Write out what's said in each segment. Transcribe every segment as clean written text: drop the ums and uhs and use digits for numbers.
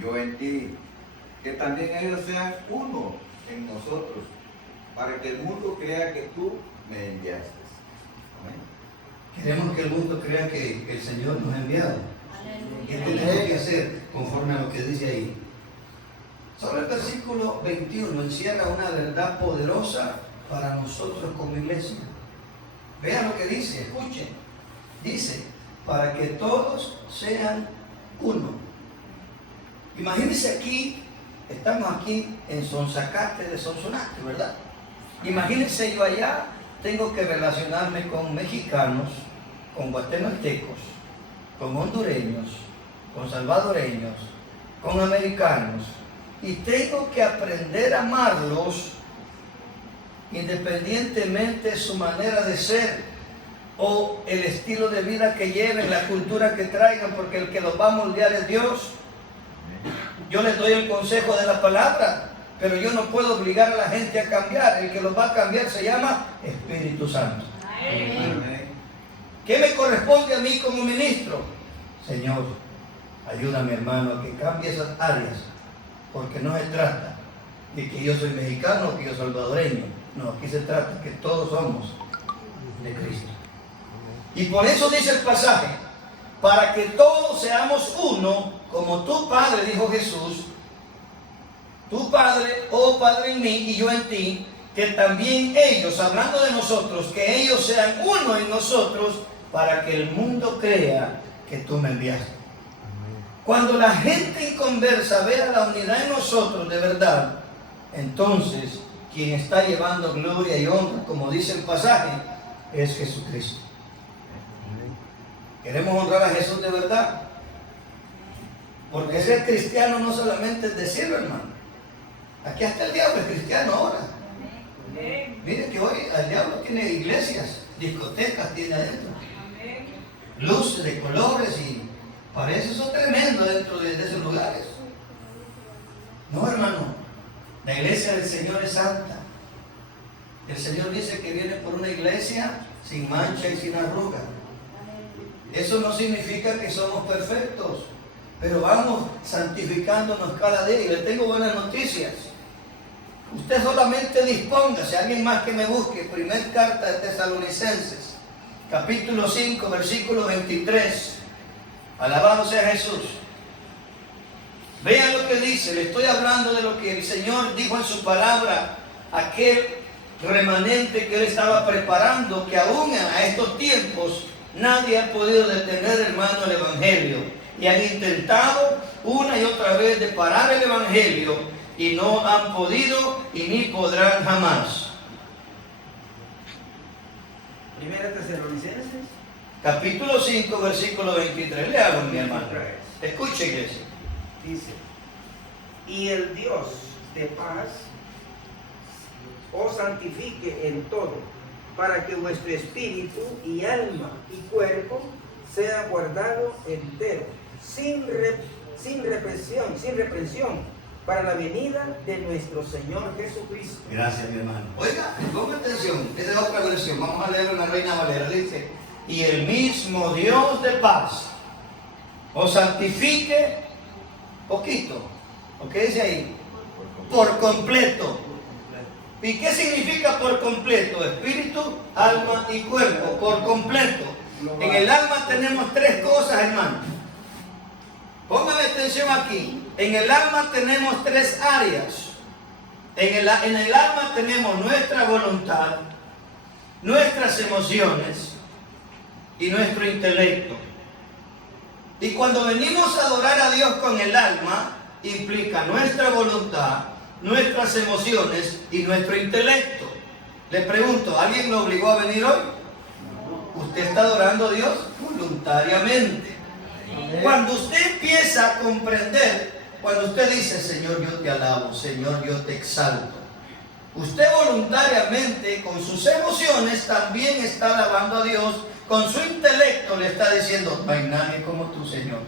y yo en ti, que también ellos sean uno en nosotros, para que el mundo crea que tú me enviaste. Amén. Queremos que el mundo crea que el Señor nos ha enviado. ¿Qué tenemos que hacer conforme a lo que dice ahí? Sobre el versículo 21 encierra una verdad poderosa para nosotros como iglesia. Vean lo que dice, escuchen. Dice, para que todos sean uno. Imagínense aquí, estamos aquí en Sonsacate de Sonsonate, ¿verdad? Imagínense yo allá, tengo que relacionarme con mexicanos, con guatemaltecos, con hondureños, con salvadoreños, con americanos, y tengo que aprender a amarlos independientemente de su manera de ser o el estilo de vida que lleven, la cultura que traigan, porque el que los va a moldear es Dios. Yo les doy el consejo de la palabra, pero yo no puedo obligar a la gente a cambiar. El que los va a cambiar se llama Espíritu Santo. Amén. ¿Qué me corresponde a mí como ministro? Señor, ayúdame, hermano, a que cambie esas áreas, porque no se trata de que yo soy mexicano o que yo soy salvadoreño. No, aquí se trata de que todos somos de Cristo. Y por eso dice el pasaje, para que todos seamos uno, como tu Padre, dijo Jesús, tu Padre, oh Padre en mí y yo en ti, que también ellos, hablando de nosotros, que ellos sean uno en nosotros, para que el mundo crea que tú me enviaste. Cuando la gente inconversa vea la unidad en nosotros de verdad, entonces quien está llevando gloria y honra, como dice el pasaje, es Jesucristo. ¿Queremos honrar a Jesús de verdad? Porque ser cristiano no solamente es decirlo, hermano. Aquí hasta el diablo es cristiano ahora. Mire que hoy el diablo tiene iglesias, discotecas tiene adentro. Luces de colores y parece eso tremendo dentro de esos lugares. No, hermano. La iglesia del Señor es santa. El Señor dice que viene por una iglesia sin mancha y sin arruga. Eso no significa que somos perfectos, pero vamos santificándonos cada día. Y le tengo buenas noticias. Usted solamente dispóngase, alguien más que me busque, primer carta de Tesalonicenses, capítulo 5, versículo 23. Alabado sea Jesús. Vean lo que dice, le estoy hablando de lo que el Señor dijo en su palabra, aquel remanente que Él estaba preparando, que aún a estos tiempos nadie ha podido detener, hermano, el Evangelio. Y han intentado una y otra vez de parar el Evangelio y no han podido y ni podrán jamás. Primera Tesalonicenses, Capítulo 5, versículo 23. Le hago, mi hermano. Escuche, iglesia. dice, y el Dios de paz os santifique en todo, para que vuestro espíritu y alma y cuerpo sea guardado entero, sin reprensión, para la venida de nuestro Señor Jesucristo. Gracias, mi hermano. Oiga, ponga atención, esa es otra versión. Vamos a leerlo en la Reina Valera. Dice, y el mismo Dios de paz os santifique poquito. ¿O qué dice ahí? Por completo. ¿Y qué significa por completo? Espíritu, alma y cuerpo, por completo. En el alma tenemos tres cosas, hermano. Póngame atención aquí. En el alma tenemos tres áreas. En el alma tenemos nuestra voluntad, nuestras emociones y nuestro intelecto. Y cuando venimos a adorar a Dios con el alma, implica nuestra voluntad, nuestras emociones y nuestro intelecto. Le pregunto, ¿alguien lo obligó a venir hoy? Usted está adorando a Dios voluntariamente. Cuando usted empieza a comprender, cuando usted dice, Señor, yo te alabo, Señor, yo te exalto, usted voluntariamente, con sus emociones, también está alabando a Dios. Con su intelecto le está diciendo, no hay nadie como tú, Señor.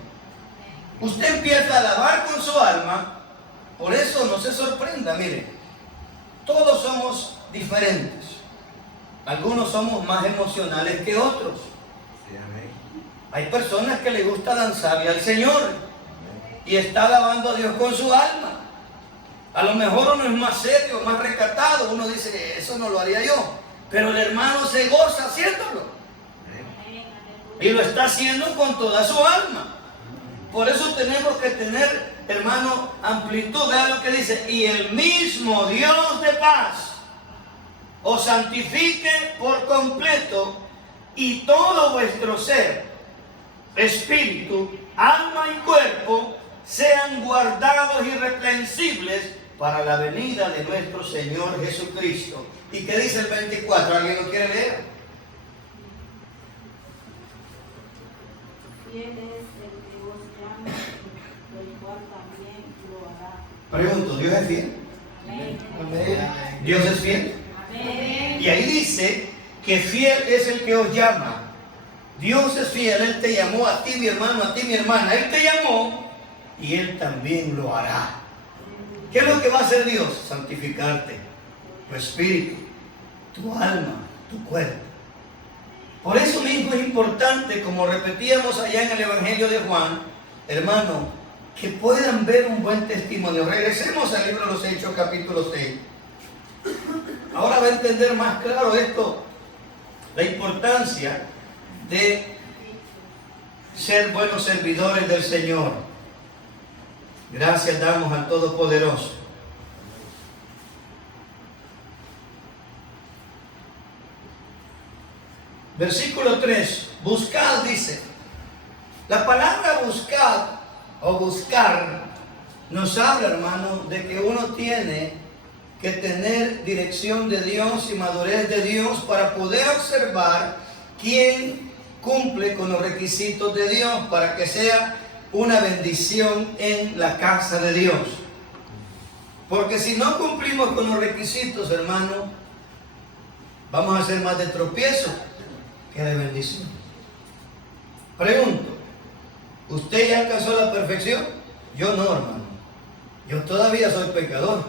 Usted empieza a alabar con su alma. Por eso no se sorprenda, mire, todos somos diferentes. Algunos somos más emocionales que otros. Hay personas que les gusta danzarle al Señor. y está alabando a Dios con su alma. A lo mejor uno es más serio, más recatado, uno dice, eso no lo haría yo, pero el hermano se goza haciéndolo y lo está haciendo con toda su alma. Por eso tenemos que tener, hermano, amplitud. Vean lo que dice: y el mismo Dios de paz os santifique por completo, y todo vuestro ser, espíritu, alma y cuerpo sean guardados irreprensibles para la venida de nuestro Señor Jesucristo. ¿Y qué dice el 24? ¿Alguien lo quiere leer? Fiel es el que os llama, el cual también lo hará. Pregunto, ¿Dios es fiel? Amén. ¿Dios es fiel? Amén. Y ahí dice que fiel es el que os llama. Dios es fiel, Él te llamó a ti, mi hermano, a ti, mi hermana. Él te llamó y Él también lo hará. ¿Qué es lo que va a hacer Dios? Santificarte, tu espíritu, tu alma, tu cuerpo. Por eso mismo es importante, como repetíamos allá en el Evangelio de Juan, hermano, que puedan ver un buen testimonio. Regresemos al libro de los Hechos, capítulo 6. Ahora va a entender más claro esto, la importancia de ser buenos servidores del Señor. Gracias damos al Todopoderoso. Versículo 3, buscad, dice. La palabra buscad o buscar nos habla, hermano, de que uno tiene que tener dirección de Dios y madurez de Dios para poder observar quién cumple con los requisitos de Dios para que sea una bendición en la casa de Dios. Porque si no cumplimos con los requisitos, hermano, vamos a hacer más de tropiezo que de bendición. Pregunto, ¿usted ya alcanzó la perfección? Yo no, hermano. Yo todavía soy pecador.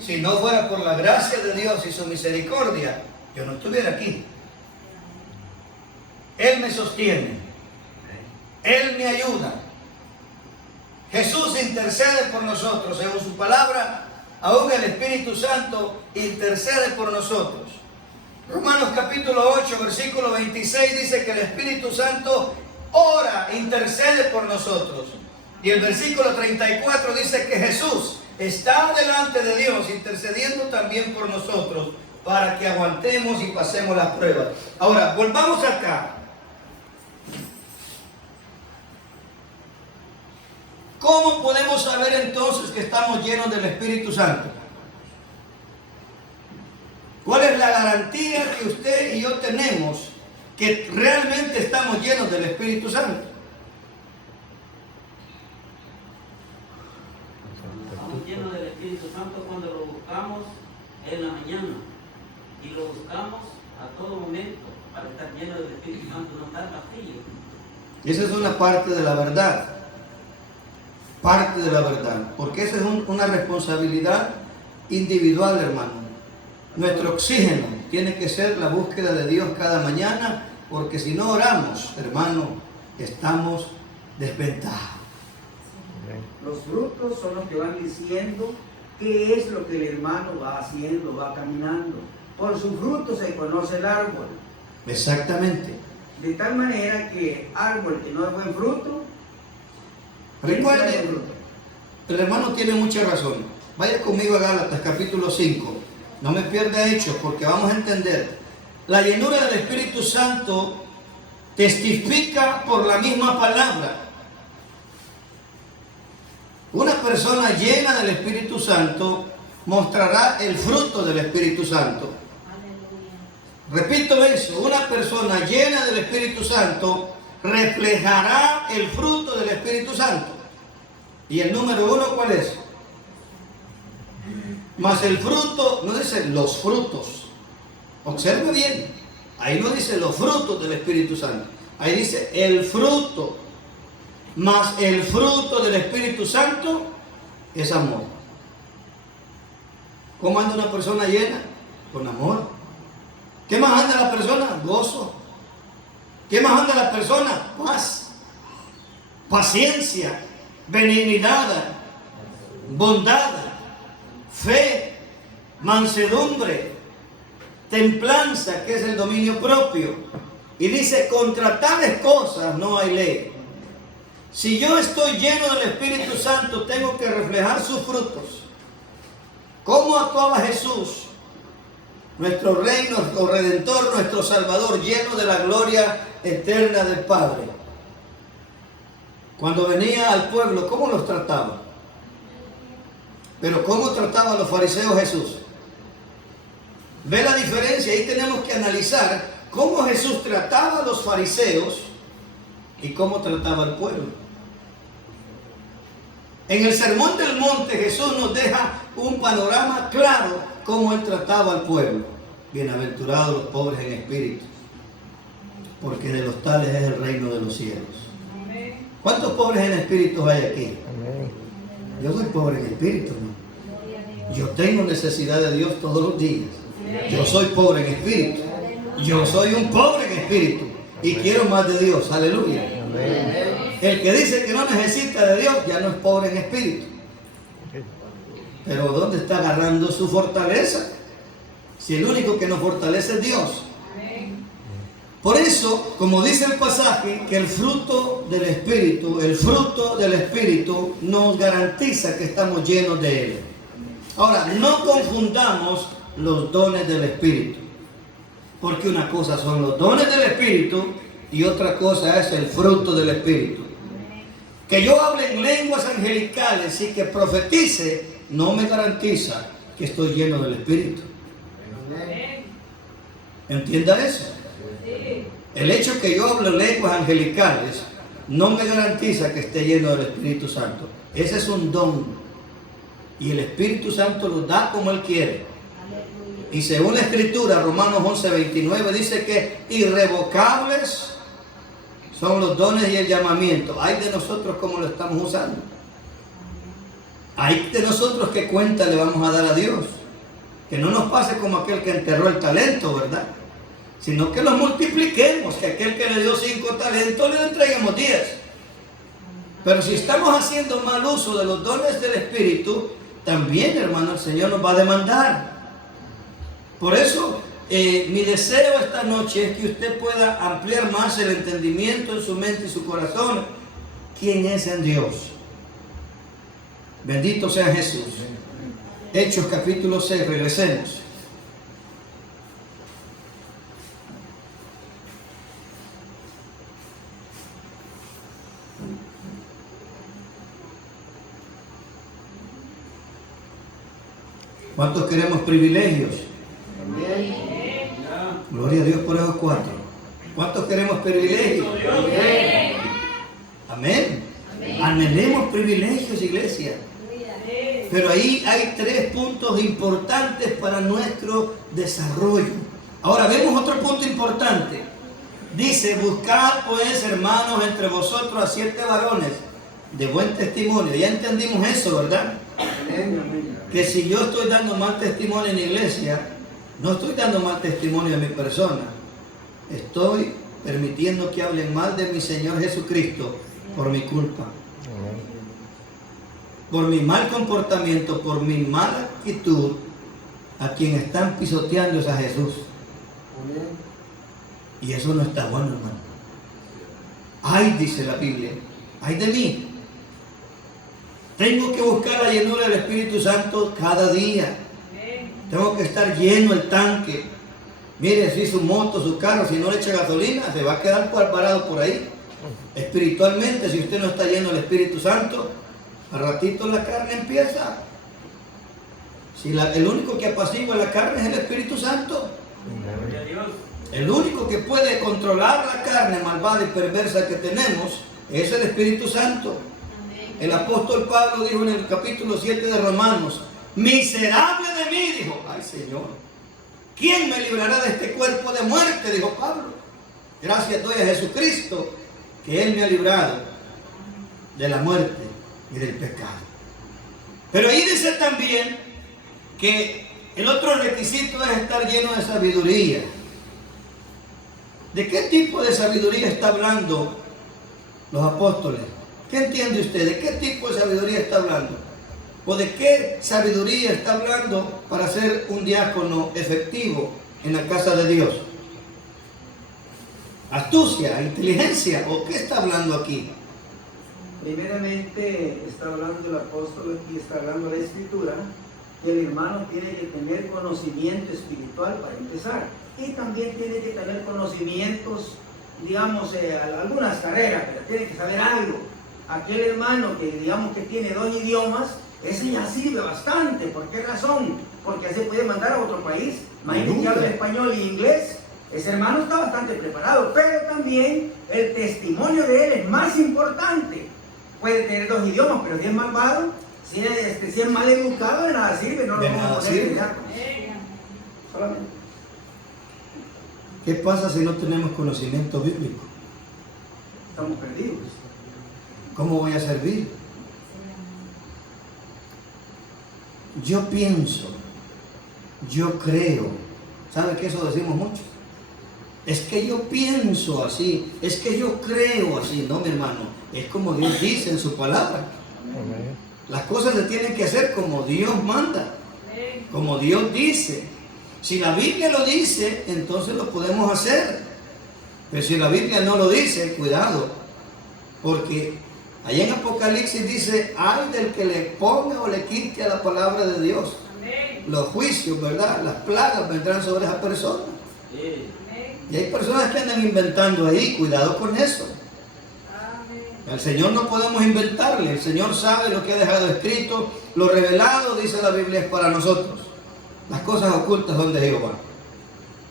Si no fuera por la gracia de Dios y su misericordia, yo no estuviera aquí. Él me sostiene. Él me ayuda. Jesús intercede por nosotros. Según su palabra, aún el Espíritu Santo intercede por nosotros. Romanos capítulo 8, versículo 26 dice que el Espíritu Santo ora, intercede por nosotros. Y el versículo 34 dice que Jesús está delante de Dios intercediendo también por nosotros para que aguantemos y pasemos las pruebas. Ahora, volvamos acá. ¿Cómo podemos saber entonces que estamos llenos del Espíritu Santo? ¿Cuál es la garantía que usted y yo tenemos que realmente estamos llenos del Espíritu Santo? Estamos llenos del Espíritu Santo cuando lo buscamos en la mañana y lo buscamos a todo momento para estar llenos del Espíritu Santo, no estar vacío. Esa es una parte de la verdad. Parte de la verdad. Porque esa es una responsabilidad individual, hermano. Nuestro oxígeno tiene que ser la búsqueda de Dios cada mañana, porque si no oramos, hermano, estamos desventajados. Los frutos son los que van diciendo qué es lo que el hermano va haciendo, va caminando. Por sus frutos se conoce el árbol. Exactamente. De tal manera que árbol que no da buen fruto, Recuerde, el hermano tiene mucha razón. Vaya conmigo a Gálatas capítulo 5. No me pierda Hechos, porque vamos a entender. La llenura del Espíritu Santo testifica por la misma palabra. Una persona llena del Espíritu Santo mostrará el fruto del Espíritu Santo. Repito eso, una persona llena del Espíritu Santo reflejará el fruto del Espíritu Santo. Y el número 1, ¿cuál es? Mas el fruto, no dice los frutos. Observe bien, ahí no dice los frutos del Espíritu Santo. Ahí dice el fruto. Mas el fruto del Espíritu Santo es amor. ¿Cómo anda una persona llena? Con amor. ¿Qué más anda la persona? Gozo. ¿Qué más anda la persona? Paz. Paciencia. benignidad, bondad, fe, mansedumbre, templanza, que es el dominio propio. Y dice, contra tales cosas no hay ley. Si yo estoy lleno del Espíritu Santo, tengo que reflejar sus frutos. ¿Cómo actuaba Jesús, nuestro Rey, nuestro Redentor, nuestro Salvador, lleno de la gloria eterna del Padre? Cuando venía al pueblo, ¿cómo los trataba? Pero ¿cómo trataba a los fariseos Jesús? ¿Ve la diferencia? Ahí tenemos que analizar cómo Jesús trataba a los fariseos y cómo trataba al pueblo. En el Sermón del Monte Jesús nos deja un panorama claro cómo él trataba al pueblo. Bienaventurados los pobres en espíritu, porque de los tales es el reino de los cielos. ¿Cuántos pobres en espíritu hay aquí? Yo soy pobre en espíritu, ¿no? Yo tengo necesidad de Dios todos los días. Yo soy pobre en espíritu. Yo soy un pobre en espíritu y quiero más de Dios. Aleluya. El que dice que no necesita de Dios ya no es pobre en espíritu. Pero ¿dónde está agarrando su fortaleza? Si el único que nos fortalece es Dios. Por eso, como dice el pasaje, que el fruto del Espíritu nos garantiza que estamos llenos de Él. Ahora, no confundamos los dones del Espíritu, porque una cosa son los dones del Espíritu y otra cosa es el fruto del Espíritu. Que yo hable en lenguas angelicales y que profetice no me garantiza que estoy lleno del Espíritu. ¿Entienda eso? El hecho que yo hable lenguas angelicales no me garantiza que esté lleno del Espíritu Santo. Ese es un don. Y el Espíritu Santo lo da como Él quiere. Y según la Escritura, Romanos 11:29, dice que irrevocables son los dones y el llamamiento. Hay de nosotros cómo lo estamos usando. Hay de nosotros qué cuenta le vamos a dar a Dios. Que no nos pase como aquel que enterró el talento, ¿verdad? Sino que los multipliquemos, que aquel que le dio 5 talentos le entreguemos 10. Pero si estamos haciendo mal uso de los dones del Espíritu, también, hermano, el Señor nos va a demandar. Por eso, mi deseo esta noche es que usted pueda ampliar más el entendimiento en su mente y su corazón. ¿Quién es en Dios? Bendito sea Jesús. Hechos capítulo 6, regresemos. ¿Cuántos queremos privilegios? Gloria a Dios por esos 4. ¿Cuántos queremos privilegios? Amén. Anhelemos privilegios, iglesia. Pero ahí hay 3 puntos importantes para nuestro desarrollo. Ahora vemos otro punto importante. Dice, buscad pues, hermanos, entre vosotros a 7 varones de buen testimonio. Ya entendimos eso, ¿verdad? Que si yo estoy dando mal testimonio en la iglesia, no estoy dando mal testimonio de mi persona. Estoy permitiendo que hablen mal de mi Señor Jesucristo por mi culpa. Por mi mal comportamiento, por mi mala actitud, a quien están pisoteando es a Jesús. Y eso no está bueno, hermano. Ay, dice la Biblia, ay de mí. Tengo que buscar la llenura del Espíritu Santo cada día. Tengo que estar lleno el tanque. Mire, si su moto, su carro, si no le echa gasolina, se va a quedar parado por ahí. Espiritualmente, si usted no está lleno del Espíritu Santo, al ratito la carne empieza. Si el único que apacigua la carne es el Espíritu Santo. El único que puede controlar la carne malvada y perversa que tenemos es el Espíritu Santo. El apóstol Pablo dijo en el capítulo 7 de Romanos, miserable de mí, dijo, ay Señor, ¿quién me librará de este cuerpo de muerte? Dijo Pablo. Gracias doy a Jesucristo, que Él me ha librado de la muerte y del pecado. Pero ahí dice también que el otro requisito es estar lleno de sabiduría. ¿De qué tipo de sabiduría está hablando los apóstoles? ¿Qué entiende usted? ¿De qué tipo de sabiduría está hablando? ¿O de qué sabiduría está hablando para ser un diácono efectivo en la casa de Dios? ¿Astucia, inteligencia? ¿O qué está hablando aquí? Primeramente está hablando el apóstol aquí, está hablando la escritura, que el hermano tiene que tener conocimiento espiritual para empezar. Y también tiene que tener conocimientos, digamos, algunas carreras, pero tiene que saber algo. Aquel hermano que digamos que tiene 2 idiomas, ese ya sirve bastante. ¿Por qué razón? Porque se puede mandar a otro país. Imagínate que habla español e inglés. Ese hermano está bastante preparado, pero también el testimonio de él es más importante. Puede tener 2 idiomas, pero si es malvado, si es mal educado, de nada sirve, no lo De vamos nada a poner sirve. diácono. Solamente. ¿Qué pasa si no tenemos conocimiento bíblico? Estamos perdidos. ¿Cómo voy a servir? Yo pienso, yo creo. ¿Sabe que eso decimos mucho? Es que yo pienso así, es que yo creo así. No, mi hermano, es como Dios dice en su palabra. Las cosas se tienen que hacer como Dios manda, como Dios dice. Si la Biblia lo dice, entonces lo podemos hacer. Pero si la Biblia no lo dice, cuidado, porque allá en Apocalipsis dice, ay del que le ponga o le quite a la palabra de Dios. Los juicios, ¿verdad? Las plagas vendrán sobre esa persona. Y hay personas que andan inventando ahí, cuidado con eso. Al Señor no podemos inventarle, el Señor sabe lo que ha dejado escrito, lo revelado, dice la Biblia, es para nosotros. Las cosas ocultas son de Jehová.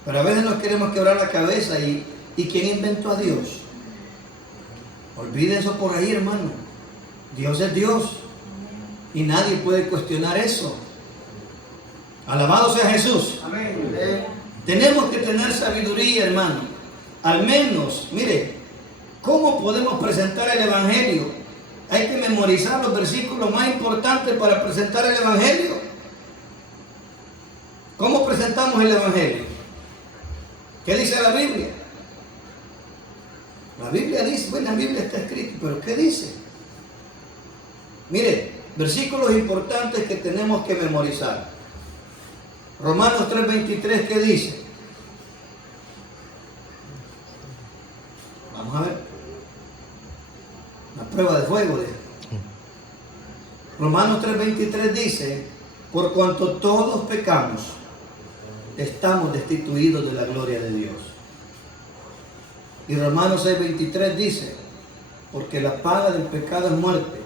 Pero a veces nos queremos quebrar la cabeza y ¿quién inventó a Dios? Olvide eso por ahí, hermano. Dios es Dios y nadie puede cuestionar eso. Alabado sea Jesús. Amén. Tenemos que tener sabiduría, hermano. Al menos, mire, ¿cómo podemos presentar el Evangelio? Hay que memorizar los versículos más importantes para presentar el Evangelio. ¿Cómo presentamos el Evangelio? ¿Qué dice la Biblia? La Biblia dice, bueno, la Biblia está escrita, pero ¿qué dice? Mire, versículos importantes que tenemos que memorizar. Romanos 3:23, ¿qué dice? Vamos a ver. La prueba de fuego. Romanos 3:23 dice, por cuanto todos pecamos, estamos destituidos de la gloria de Dios. Y Romanos 6:23 dice, porque la paga del pecado es muerte,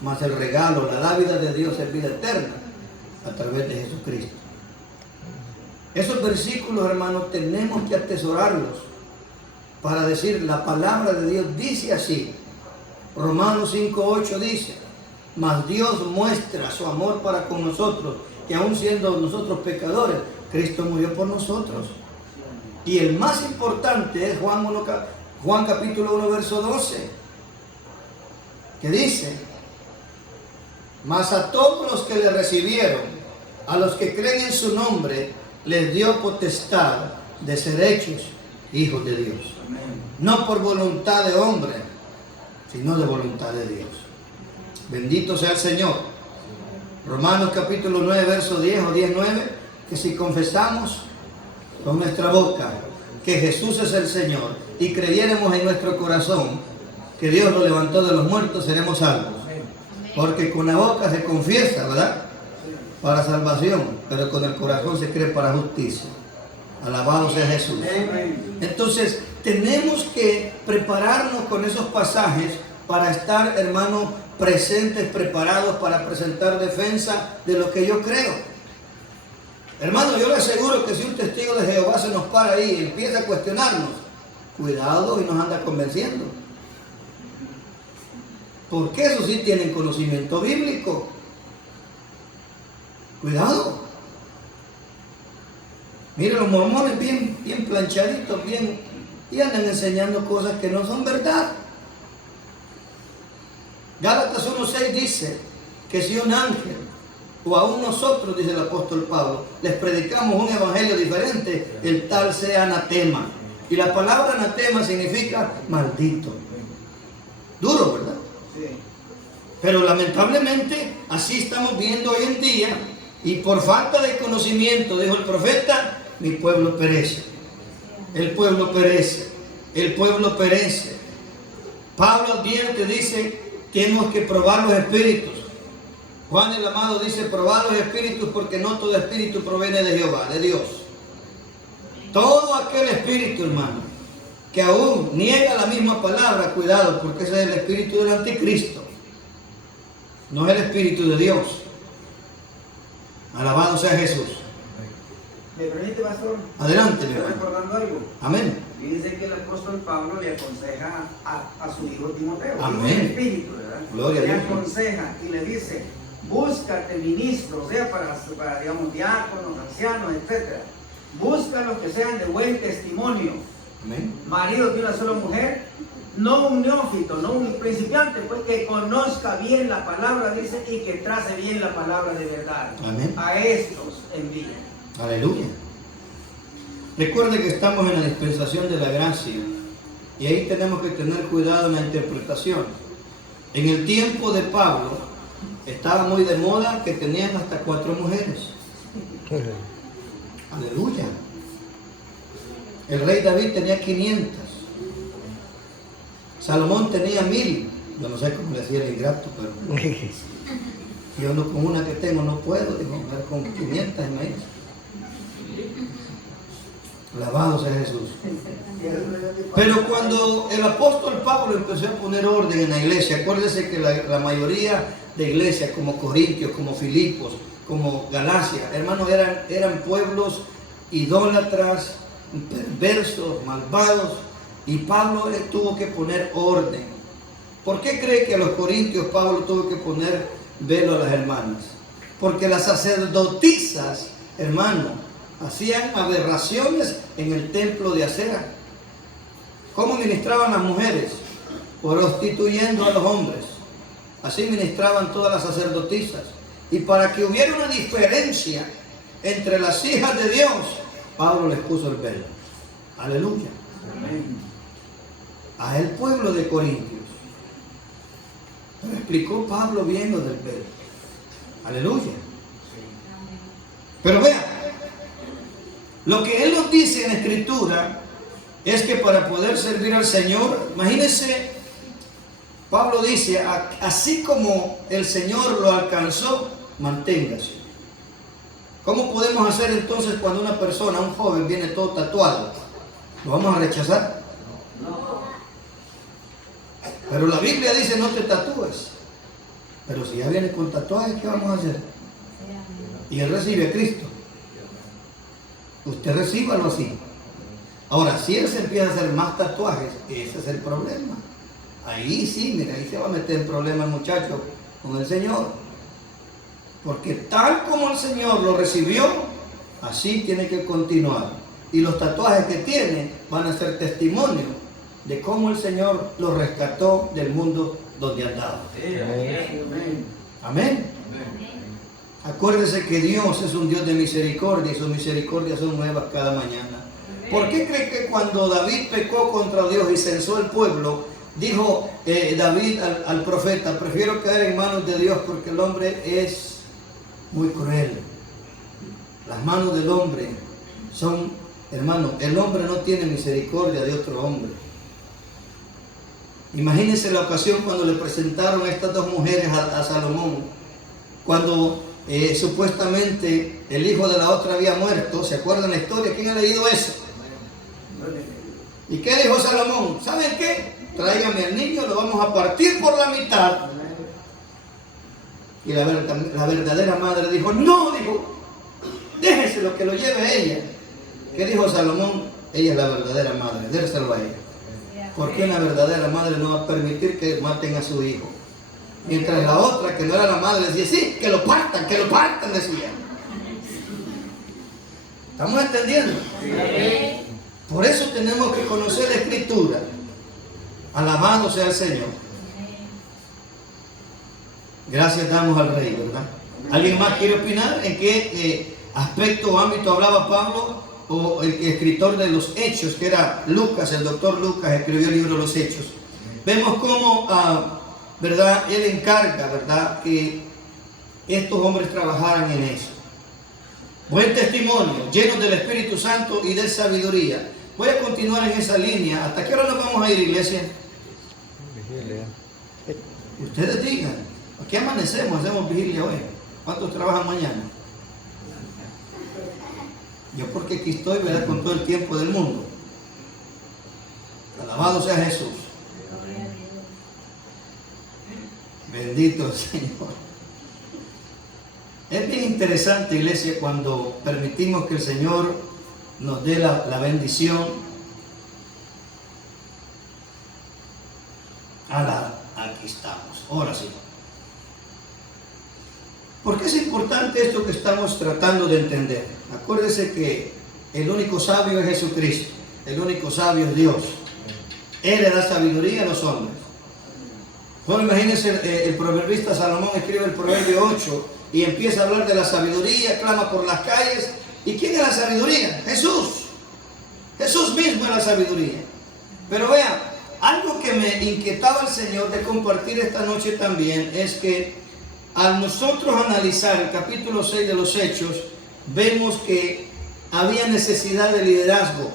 mas el regalo, la dádiva de Dios es vida eterna a través de Jesucristo. Esos versículos, hermanos, tenemos que atesorarlos para decir, la palabra de Dios dice así. Romanos 5:8 dice, mas Dios muestra su amor para con nosotros, que aun siendo nosotros pecadores, Cristo murió por nosotros. Y el más importante es Juan capítulo 1, verso 12, que dice, mas a todos los que le recibieron, a los que creen en su nombre, les dio potestad de ser hechos hijos de Dios. No por voluntad de hombre, sino de voluntad de Dios. Bendito sea el Señor. Romanos capítulo 9, verso 10 o 19, que si confesamos con nuestra boca que Jesús es el Señor y creyéramos en nuestro corazón que Dios lo levantó de los muertos, seremos salvos. Porque con la boca se confiesa, ¿verdad?, para salvación, pero con el corazón se cree para justicia. Alabado sea Jesús. Entonces, tenemos que prepararnos con esos pasajes para estar, hermano, presentes, preparados para presentar defensa de lo que yo creo. Hermano, yo le aseguro que si un testigo de Jehová se nos para ahí y empieza a cuestionarnos, cuidado y nos anda convenciendo. Porque eso sí tienen conocimiento bíblico. Cuidado. Mira, los mormones bien planchaditos, y andan enseñando cosas que no son verdad. Gálatas 1:6 dice que si un ángel o aún nosotros, dice el apóstol Pablo, les predicamos un evangelio diferente, el tal sea anatema. Y la palabra anatema significa maldito. Duro, ¿verdad? Sí. Pero lamentablemente así estamos viendo hoy en día, y por falta de conocimiento, dijo el profeta, mi pueblo perece. El pueblo perece. El pueblo perece. Pablo advierte, dice, tenemos que probar los espíritus. Juan el Amado dice, probar los espíritus, porque no todo espíritu proviene de Jehová, de Dios. Todo aquel espíritu, hermano, que aún niega la misma palabra, cuidado, porque ese es el espíritu del anticristo. No es el espíritu de Dios. Alabado sea Jesús. ¿Me permite, pastor? Adelante, mi Estoy hermano. recordando algo. Amén. Y dice que el apóstol Pablo le aconseja a su hijo Timoteo. Amén. Hijo del Espíritu, ¿verdad? Gloria a le Dios. aconseja y le dice, búscate ministros, o sea, para digamos, diáconos, ancianos, etc. Busca los que sean de buen testimonio. Amén. Marido de una sola mujer, no un neófito, no un principiante, pues que conozca bien la palabra, dice, y que trace bien la palabra de verdad. Amén. A estos envía. Aleluya. Recuerde que estamos en la dispensación de la gracia, y ahí tenemos que tener cuidado en la interpretación. En el tiempo de Pablo estaba muy de moda que tenían hasta 4 mujeres. Aleluya. El rey David tenía 500. Salomón tenía 1000. Yo no sé cómo le hacía el ingrato, pero yo no, con una que tengo no puedo. Digo, con 500, imagínate. Alabado sea Jesús. Pero cuando el apóstol Pablo empezó a poner orden en la iglesia, acuérdese que la mayoría de iglesias, como Corintios, como Filipos, como Galacia, hermanos, eran pueblos idólatras, perversos, malvados, y Pablo le tuvo que poner orden. ¿Por qué cree que a los corintios Pablo tuvo que poner velo a las hermanas? Porque las sacerdotisas, hermano, hacían aberraciones en el templo de Acera. ¿Cómo ministraban las mujeres? Prostituyendo a los hombres. Así ministraban todas las sacerdotisas. Y para que hubiera una diferencia entre las hijas de Dios, Pablo les puso el velo. Aleluya. Amén. A el pueblo de Corintios. Pero explicó Pablo bien lo del velo. Aleluya. Pero vean, lo que él nos dice en la Escritura es que para poder servir al Señor, imagínense, Pablo dice, así como el Señor lo alcanzó, manténgase. ¿Cómo podemos hacer entonces cuando una persona, un joven, viene todo tatuado? ¿Lo vamos a rechazar? No. Pero la Biblia dice no te tatúes. Pero si ya viene con tatuaje, ¿qué vamos a hacer? Y él recibe a Cristo. Usted recíbalo así. Ahora, si él se empieza a hacer más tatuajes, ese es el problema. Ahí sí, mira, ahí se va a meter en problemas el muchacho con el Señor. Porque tal como el Señor lo recibió, así tiene que continuar. Y los tatuajes que tiene van a ser testimonio de cómo el Señor lo rescató del mundo donde andaba. Amén. Amén. Acuérdese que Dios es un Dios de misericordia y sus misericordias son nuevas cada mañana. ¿Por qué cree que cuando David pecó contra Dios y censó el pueblo, dijo David al profeta, prefiero caer en manos de Dios porque el hombre es muy cruel? Las manos del hombre son, hermano, el hombre no tiene misericordia de otro hombre. Imagínense la ocasión cuando le presentaron a estas 2 mujeres a Salomón, cuando supuestamente el hijo de la otra había muerto. ¿Se acuerdan la historia? ¿Quién ha leído eso? ¿Y qué dijo Salomón? ¿Saben qué? Tráigame al niño, lo vamos a partir por la mitad. Y la verdadera madre dijo, no, dijo, déjeselo que lo lleve ella. ¿Qué dijo Salomón? Ella es la verdadera madre, dérselo a ella. Porque una verdadera madre no va a permitir que maten a su hijo. Mientras la otra, que no era la madre, decía, sí, que lo partan, decía. ¿Estamos entendiendo? Sí. Por eso tenemos que conocer la Escritura. Alabado sea el Señor. Gracias damos al Rey, ¿verdad? ¿Alguien más quiere opinar en qué aspecto o ámbito hablaba Pablo? O el escritor de los Hechos, que era Lucas, el doctor Lucas, escribió el libro de los Hechos. Vemos cómo ¿verdad? Él encarga, ¿verdad?, que estos hombres trabajaran en eso. Buen testimonio, llenos del Espíritu Santo y de sabiduría. Voy a continuar en esa línea. ¿Hasta qué hora nos vamos a ir, iglesia? Vigilia. Ustedes digan. Aquí amanecemos, hacemos vigilia hoy. ¿Cuántos trabajan mañana? Yo porque aquí estoy, ¿verdad?, con todo el tiempo del mundo. Alabado sea Jesús. Bendito Señor. Es bien interesante, iglesia, cuando permitimos que el Señor nos dé la bendición. Aquí estamos. Ahora sí. ¿Por qué es importante esto que estamos tratando de entender? Acuérdese que el único sabio es Jesucristo. El único sabio es Dios. Él le da sabiduría a los hombres. Bueno, imagínense, el proverbista Salomón escribe el proverbio 8 y empieza a hablar de la sabiduría, clama por las calles. ¿Y quién es la sabiduría? Jesús. Jesús mismo es la sabiduría. Pero vean, algo que me inquietaba el Señor de compartir esta noche también es que al nosotros analizar el capítulo 6 de los Hechos, vemos que había necesidad de liderazgo.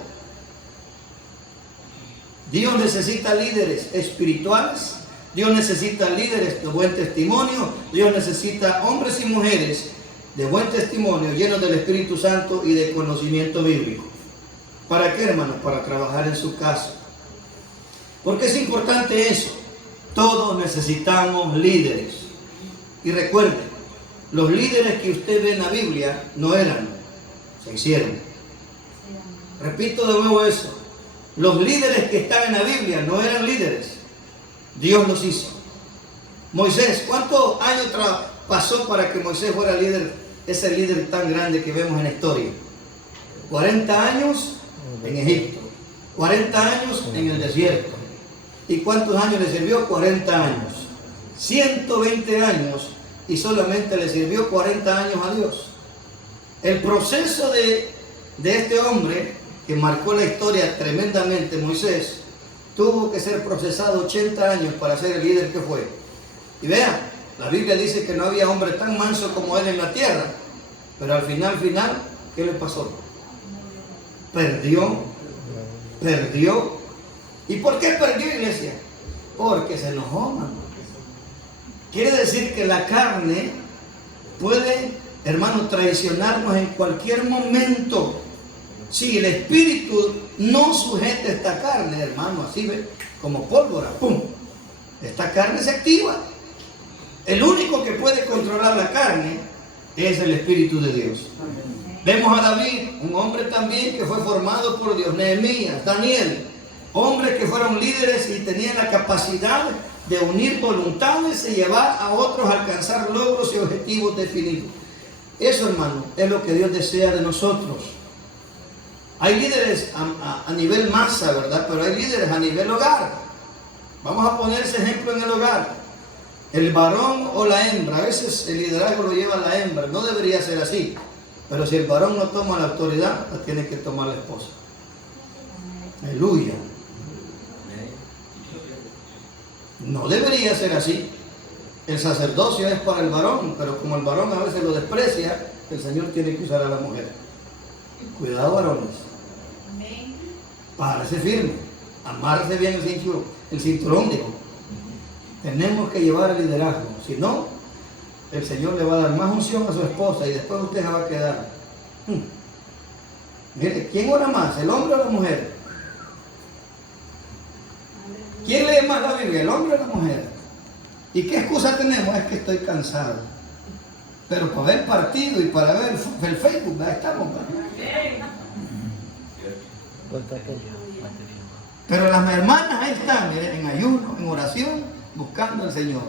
Dios necesita líderes espirituales, Dios necesita líderes de buen testimonio, Dios necesita hombres y mujeres de buen testimonio, llenos del Espíritu Santo y de conocimiento bíblico. ¿Para qué, hermanos? Para trabajar en su casa. ¿Por qué es importante eso? Todos necesitamos líderes. Y recuerden, los líderes que usted ve en la Biblia no eran, se hicieron. Repito de nuevo eso. Los líderes que están en la Biblia no eran líderes. Dios los hizo. Moisés, ¿cuántos años pasó para que Moisés fuera líder, ese líder tan grande que vemos en la historia? 40 años en Egipto, 40 años en el desierto. ¿Y cuántos años le sirvió? 40 años. 120 años y solamente le sirvió 40 años a Dios. El proceso de este hombre que marcó la historia tremendamente, Moisés, tuvo que ser procesado 80 años para ser el líder que fue. Y vean, la Biblia dice que no había hombre tan manso como él en la tierra, pero al final, ¿qué le pasó? Perdió. ¿Y por qué perdió, iglesia? Porque se enojó, mano. Quiere decir que la carne puede, hermano, traicionarnos en cualquier momento. Si el espíritu no sujeta esta carne, hermano, así ve, como pólvora, ¡pum! Esta carne se activa. El único que puede controlar la carne es el Espíritu de Dios. Vemos a David, un hombre también que fue formado por Dios, Nehemías, Daniel, hombres que fueron líderes y tenían la capacidad de unir voluntades y llevar a otros a alcanzar logros y objetivos definidos. Eso, hermano, es lo que Dios desea de nosotros. Hay líderes a nivel masa, ¿verdad? Pero hay líderes a nivel hogar. Vamos a poner ese ejemplo en el hogar. El varón o la hembra, a veces el liderazgo lo lleva la hembra, no debería ser así. Pero si el varón no toma la autoridad, la tiene que tomar la esposa. Aleluya. No debería ser así. El sacerdocio es para el varón, pero como el varón a veces lo desprecia, el Señor tiene que usar a la mujer. Cuidado, varones. Párese firme, amarse bien el cinturón, digo. Tenemos que llevar el liderazgo, si no, el Señor le va a dar más unción a su esposa y después usted se va a quedar. Mire, ¿quién ora más, el hombre o la mujer? ¿Quién lee más la Biblia, el hombre o la mujer? ¿Y qué excusa tenemos? Es que estoy cansado. Pero para ver partido y para ver el Facebook, ahí estamos. Pero las hermanas ahí están, miren, en ayuno, en oración, buscando al Señor.